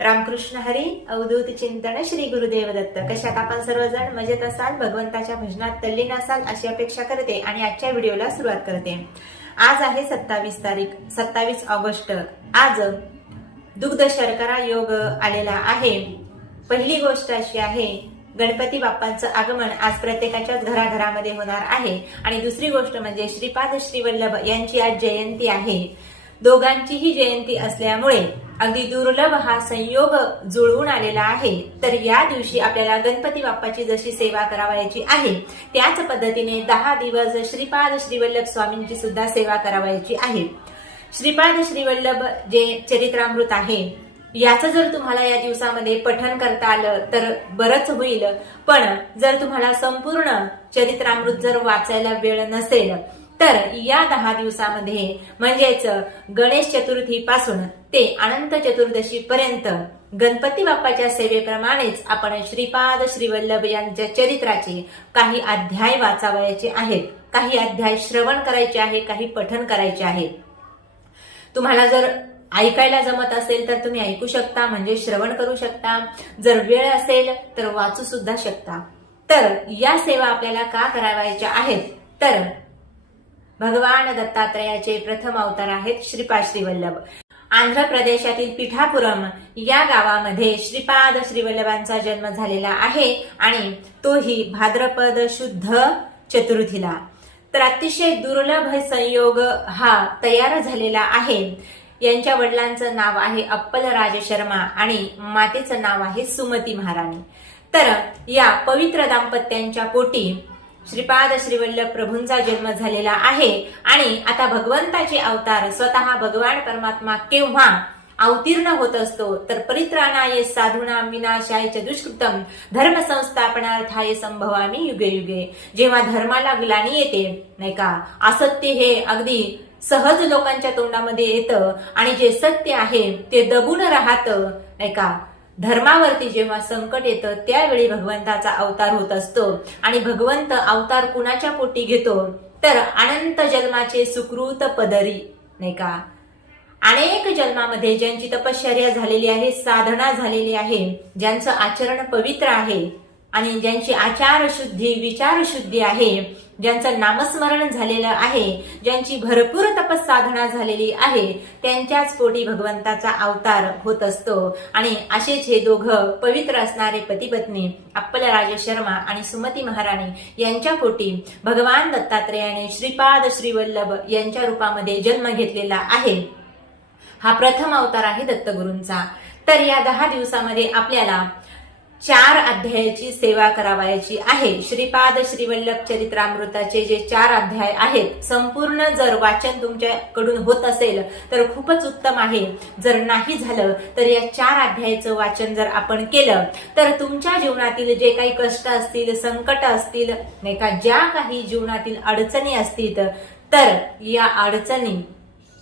रामकृष्ण हरी अवधूत चिंतन श्री गुरुदेव दत्त कशात आपण सर्वजण मजेत असाल भगवंताच्या भजनात तल्लीन असाल अशी अपेक्षा करते आणि आजच्या व्हिडिओला सुरुवात करते. आज आहे सत्तावीस तारीख सत्तावीस ऑगस्ट. आज दुग्ध शर्करा योग आलेला आहे. पहिली गोष्ट अशी आहे गणपती बाप्पांचं आगमन आज प्रत्येकाच्याच घराघरामध्ये होणार आहे. आणि दुसरी गोष्ट म्हणजे श्रीपाद श्रीवल्लभ यांची आज जयंती आहे. दोघांचीही जयंती असल्यामुळे अगदी दुर्लभ हा संयोग जुळवून आलेला आहे. तर या दिवशी आपल्याला गणपती बाप्पाची जशी सेवा करावायची आहे त्याच पद्धतीने दहा दिवस श्रीपाद श्रीवल्लभ स्वामींची सुद्धा सेवा करावायची आहे. श्रीपाद श्रीवल्लभ जे चरित्रामृत आहे याचं जर तुम्हाला या दिवसामध्ये पठन करता आलं तर बरंच होईल. पण जर तुम्हाला संपूर्ण चरित्रामृत जर वाचायला वेळ नसेल तर या दहा दिवसामध्ये म्हणजेच गणेश चतुर्थी पासून ते अनंत चतुर्दशी पर्यंत गणपती बाप्पाच्या सेवेप्रमाणेच आपण श्रीपाद श्रीवल्लभ यांच्या चरित्राचे काही अध्याय वाचावयाचे आहेत. काही अध्याय श्रवण करायचे आहे काही पठन करायचे आहे. तुम्हाला जर ऐकायला जमत असेल तर तुम्ही ऐकू शकता म्हणजे श्रवण करू शकता. जर वेळ असेल तर वाचू सुद्धा शकता. तर या सेवा आपल्याला का करावायच्या आहेत? तर भगवान दत्तात्रयाचे प्रथम अवतार आहेत श्रीपाद श्रीवल्लभ. आंध्र प्रदेशातील पिठापुरम या गावामध्ये श्रीपाद श्रीवल्लभांचा जन्म झालेला आहे आणि तोही भाद्रपद शुद्ध चतुर्थीला. तर अतिशय दुर्लभ संयोग हा तयार झालेला आहे. यांच्या वडिलांचं नाव आहे अप्पल राज शर्मा आणि मातेचं नाव आहे सुमती महाराणी. तर या पवित्र दाम्पत्यांच्या पोटी श्रीपाद श्रीवल्लभ प्रभूंचा जन्म झालेला आहे आणि आता भगवंताचे अवतार स्वतः भगवान परमात्मा केव्हा अवतीर्ण होत असतो तर परित्राणाय साधुना विनाशाय च दुष्कृतम धर्म संस्थापनार्थाय संभवामी युगे युगे. जेव्हा धर्माला ग्लानी येते नाही का? असत्य हे अगदी सहज लोकांच्या तोंडामध्ये येतं आणि जे सत्य आहे ते दबून राहतं नाही का? धर्मावरती जेव्हा संकट येतं त्यावेळी भगवंताचा अवतार होत असतो. आणि भगवंत अवतार कुणाच्या पोटी घेतो? तर अनंत जन्माचे सुकृत पदरी नाही का? अनेक जन्मामध्ये ज्यांची तपश्चर्या झालेली आहे साधना झालेली आहे ज्यांचं आचरण पवित्र आहे आणि ज्यांची आचार शुद्धी विचार शुद्धी आहे ज्यांचं नामस्मरण झालेलं आहे ज्यांची भरपूर तपसाधना झालेली आहे त्यांच्याच पोटी भगवंताचा अवतार होत असतो. आणि असेच हे दोघं पवित्र असणारे पतीपत्नी पत्नी अप्पलराज शर्मा आणि सुमती महाराणी यांच्या पोटी भगवान दत्तात्रेयाने श्रीपाद श्रीवल्लभ यांच्या रूपामध्ये जन्म घेतलेला आहे. हा प्रथम अवतार आहे दत्तगुरूंचा. तर या दहा दिवसामध्ये आपल्याला चार अध्यायाची सेवा करावायची आहे. श्रीपाद श्रीवल्लभ चरित्रामृताचे जे चार अध्याय आहेत संपूर्ण जर वाचन तुमच्याकडून होत असेल तर खूपच उत्तम आहे. जर नाही झालं तर या चार अध्यायाचं वाचन जर आपण केलं तर तुमच्या जीवनातील जे काही कष्ट असतील संकट असतील नाही का ज्या काही जीवनातील अडचणी असतील तर या अडचणी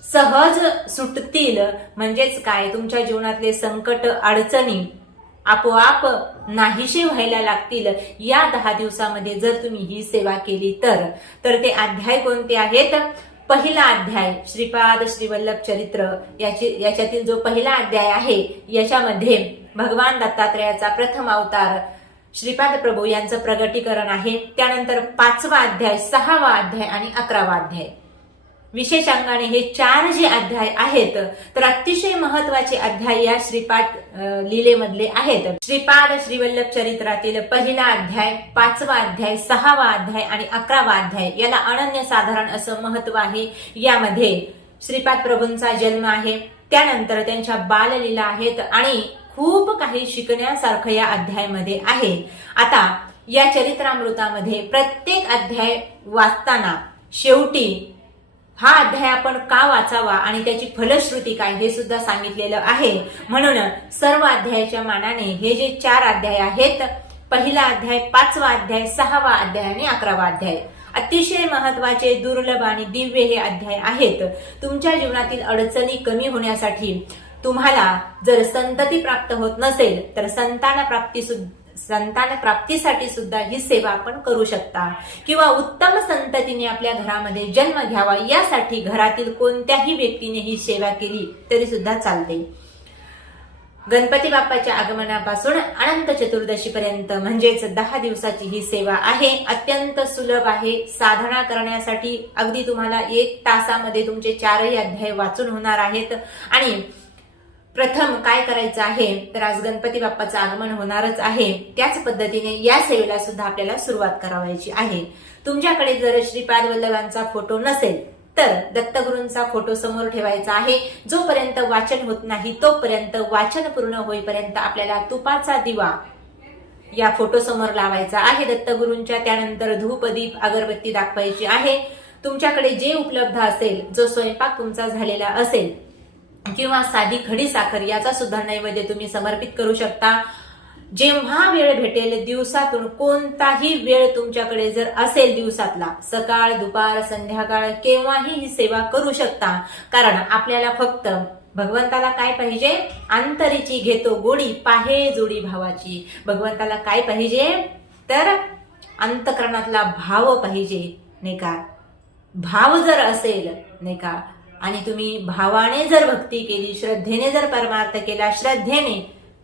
सहज सुटतील. म्हणजेच काय? तुमच्या जीवनातले संकट अडचणी आपोआप नाहीशे व्हायला लागतील. या दहा दिवसामध्ये जर तुम्ही ही सेवा केली तर तर ते अध्याय कोणते आहेत? पहिला अध्याय श्रीपाद श्रीवल्लभ चरित्र. याची याच्यातील जो पहिला अध्याय आहे याच्यामध्ये भगवान दत्तात्रयाचा प्रथम अवतार श्रीपाद प्रभू यांचं प्रगटीकरण आहे. त्यानंतर पाचवा अध्याय सहावा अध्याय आणि अकरावा अध्याय. विशेष अंगाने हे चार जे अध्याय आहेत तर अतिशय महत्त्वाचे अध्याय या श्रीपाद लिलेमधले लीलेमधले आहेत. श्रीपाद श्रीवल्लभ चरित्रातील पहिला अध्याय पाचवा अध्याय सहावा अध्याय आणि अकरावा अध्याय याला अनन्य साधारण असं महत्त्व आहे. यामध्ये श्रीपाद प्रभूंचा जन्म आहे त्यानंतर त्यांच्या बाललीला आहेत आणि खूप काही शिकण्यासारखं या अध्यायामध्ये आहे. आता या चरित्रामृतामध्ये प्रत्येक अध्याय वाचताना शेवटी हा अध्याय आपण का वाचावा आणि त्याची फलश्रुती काय हे सुद्धा सांगितलेलं आहे. म्हणून सर्व अध्यायाच्या मानाने हे जे चार अध्याय आहेत पहिला अध्याय पाचवा अध्याय सहावा अध्याय आणि अकरावा अध्याय. अतिशय महत्त्वाचे दुर्लभ आणि दिव्य हे अध्याय आहेत. तुमच्या जीवनातील अडचणी कमी होण्यासाठी तुम्हाला जर संतती प्राप्त होत नसेल तर संतान प्राप्ती सुद्धा संतान प्राप्तीसाठी सुद्धा ही सेवा आपण करू शकता. किंवा उत्तम संततीने आपल्या घरामध्ये जन्म घ्यावा यासाठी घरातील कोणत्याही व्यक्तीने ही सेवा केली तरी सुद्धा चालते. गणपती बाप्पाच्या आगमनापासून अनंत चतुर्दशी पर्यंत म्हणजेच दहा दिवसाची ही सेवा आहे. अत्यंत सुलभ आहे. साधना करण्यासाठी अगदी तुम्हाला एक तासामध्ये तुमचे चारही अध्याय वाचून होणार आहेत. आणि प्रथम काय करायचं आहे? तर आज गणपती बाप्पाचं आगमन होणारच आहे. त्याच पद्धतीने या सेवेला सुद्धा आपल्याला सुरुवात करावायची आहे. तुमच्याकडे जर श्रीपाद वल्लभांचा फोटो नसेल तर दत्तगुरूंचा फोटो समोर ठेवायचा आहे. जोपर्यंत वाचन होत नाही तोपर्यंत वाचन पूर्ण होईपर्यंत आपल्याला तुपाचा दिवा या फोटो समोर लावायचा आहे. दत्तगुरूंच्या त्यानंतर धूप दीप अगरबत्ती दाखवायची आहे. तुमच्याकडे जे उपलब्ध असेल जो स्वयंपाक तुमचा झालेला असेल किंवा साधी खडी साखर याचा सुद्धा नैवेद्य तुम्ही समर्पित करू शकता. जेव्हा वेळ भेटेल दिवसातून कोणताही वेळ तुमच्याकडे जर असेल दिवसातला सकाळ दुपार संध्याकाळ केव्हाही ही सेवा करू शकता. कारण आपल्याला फक्त भगवंताला काय पाहिजे? अंतरीची घेतो गोडी पाहे जोडी भावाची. भगवंताला काय पाहिजे? तर अंतकरणातला भाव पाहिजे नाही का? भाव जर असेल नाही का? आणि तुम्ही भावाने जर भक्ती केली श्रद्धेने जर परमार्थ केला श्रद्धेने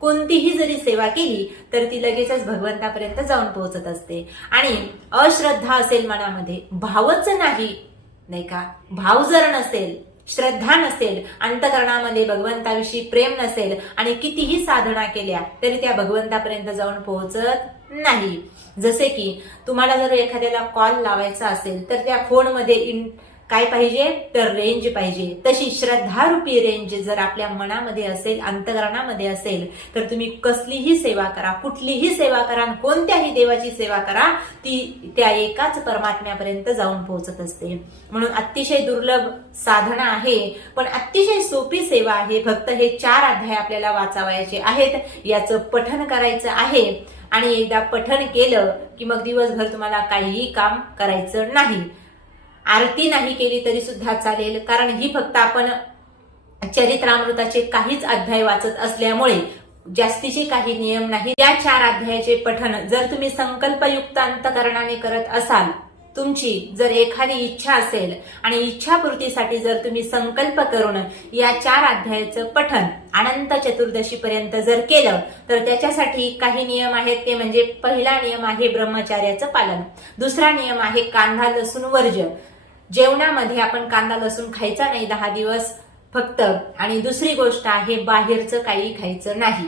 कोणतीही जरी सेवा केली तर ती लगेचच भगवंतापर्यंत जाऊन पोहोचत असते. आणि अश्रद्धा असेल मनामध्ये भावच नाही नाही का? भाव जर नसेल श्रद्धा नसेल अंतकरणामध्ये भगवंताविषयी प्रेम नसेल आणि कितीही साधना केल्या तरी त्या भगवंतापर्यंत जाऊन पोहोचत नाही. जसे की तुम्हाला जर एखाद्याला कॉल लावायचा असेल तर त्या फोनमध्ये इन काय पाहिजे? तर रेंज पाहिजे. तशी श्रद्धारूपी रेंज जर आपल्या मनामध्ये असेल अंतकरणामध्ये असेल तर तुम्ही कसलीही सेवा करा कुठलीही सेवा करा कोणत्याही देवाची सेवा करा ती त्या एकाच परमात्म्यापर्यंत जाऊन पोहोचत असते. म्हणून अतिशय दुर्लभ साधना आहे पण अतिशय सोपी सेवा आहे. फक्त हे चार अध्याय आपल्याला वाचावायचे आहेत. याचं पठन करायचं आहे. आणि एकदा पठन केलं की मग दिवसभर तुम्हाला काहीही काम करायचं नाही. आरती नाही केली तरी सुद्धा चालेल. कारण ही फक्त आपण चरित्रामृताचे काहीच अध्याय वाचत असल्यामुळे जास्तीचे काही नियम नाही. या चार अध्यायाचे पठण जर तुम्ही संकल्पयुक्त अंतकरणाने करत असाल तुमची जर एखादी इच्छा असेल आणि इच्छापूर्तीसाठी जर तुम्ही संकल्प करून या चार अध्यायाचं पठण अनंत चतुर्दशी पर्यंत जर केलं तर त्याच्यासाठी काही नियम आहेत. ते म्हणजे पहिला नियम आहे ब्रह्मचार्याचं पालन. दुसरा नियम आहे कांदा लसूण वर्ज जेवणामध्ये आपण कांदा लसूण खायचा नाही दहा दिवस फक्त. आणि दुसरी गोष्ट आहे बाहेरचं काही खायचं नाही.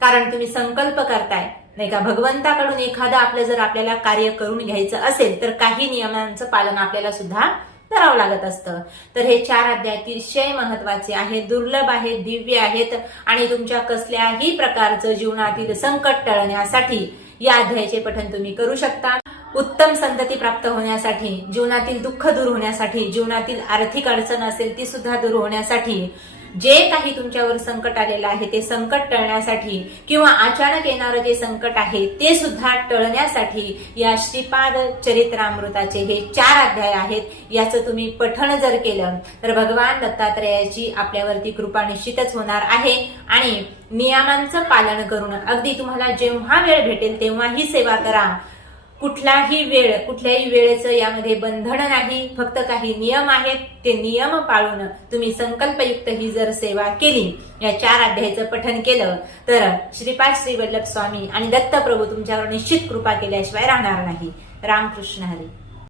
कारण तुम्ही संकल्प करताय नाही का? भगवंताकडून एखादं आपलं जर आपल्याला कार्य करून घ्यायचं असेल तर काही नियमांचं पालन आपल्याला सुद्धा करावं लागत असतं. तर हे चार अध्याय अतिशय महत्त्वाचे आहेत. दुर्लभ आहेत दिव्य आहेत आणि तुमच्या कसल्याही प्रकारचं जीवनातील संकट टळण्यासाठी या अध्यायाचे पठण तुम्ही करू शकता. उत्तम संतती प्राप्त होण्यासाठी जीवनातील दुःख दूर होण्यासाठी जीवनातील आर्थिक अडचण असेल ती सुद्धा दूर होण्यासाठी जे काही तुमच्यावर संकट आलेलं आहे ते संकट टळण्यासाठी किंवा अचानक येणारं जे संकट आहे ते सुद्धा टळण्यासाठी या श्रीपाद चरित्रामृताचे हे चार अध्याय आहेत. याचं तुम्ही पठण जर केलं तर भगवान दत्तात्रयाची आपल्यावरती कृपा निश्चितच होणार आहे. आणि नियमांचं पालन करून अगदी तुम्हाला जेव्हा वेळ भेटेल तेव्हा ही सेवा करा. कुठलाही वेळ कुठल्याही वेळेचं यामध्ये बंधन नाही फक्त काही नियम आहेत ते नियम पाळून तुम्ही संकल्पयुक्त ही जर सेवा केली या चार अध्यायाचं पठन केलं तर श्रीपाद श्री वल्लभ स्वामी आणि दत्तप्रभू तुमच्यावर निश्चित कृपा केल्याशिवाय राहणार नाही. रामकृष्ण हरी.